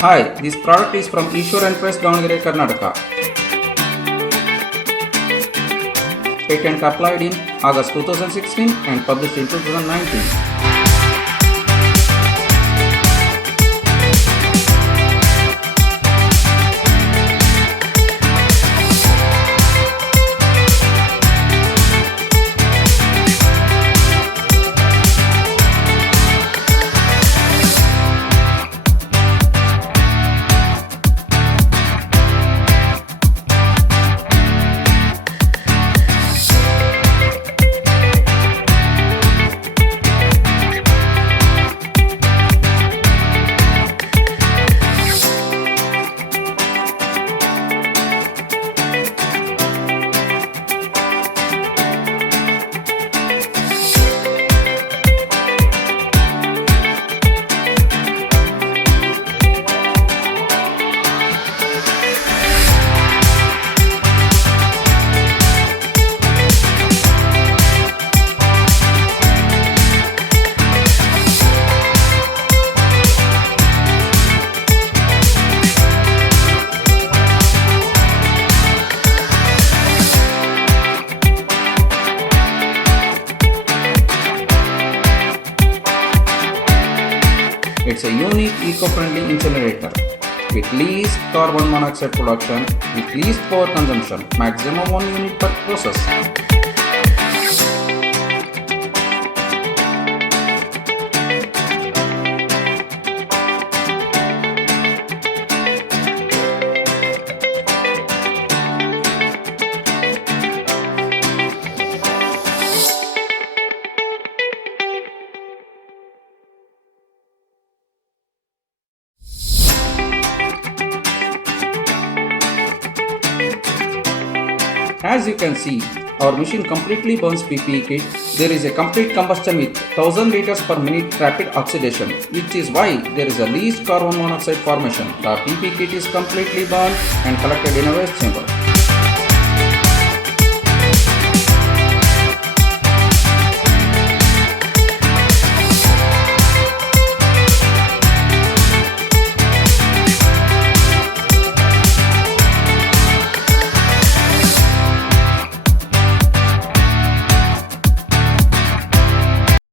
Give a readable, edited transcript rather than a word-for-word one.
Hi, this product is from Eswar and Press, Davangere, Karnataka. Patent applied in August 2016 and published in 2019. It's a unique eco-friendly incinerator with least carbon monoxide production, with least power consumption, maximum 1 unit per process. As you can see, our machine completely burns PPE kit. There is a complete combustion with 1000 liters per minute rapid oxidation, which is why there is a least carbon monoxide formation. The PPE kit is completely burned and collected in a waste chamber.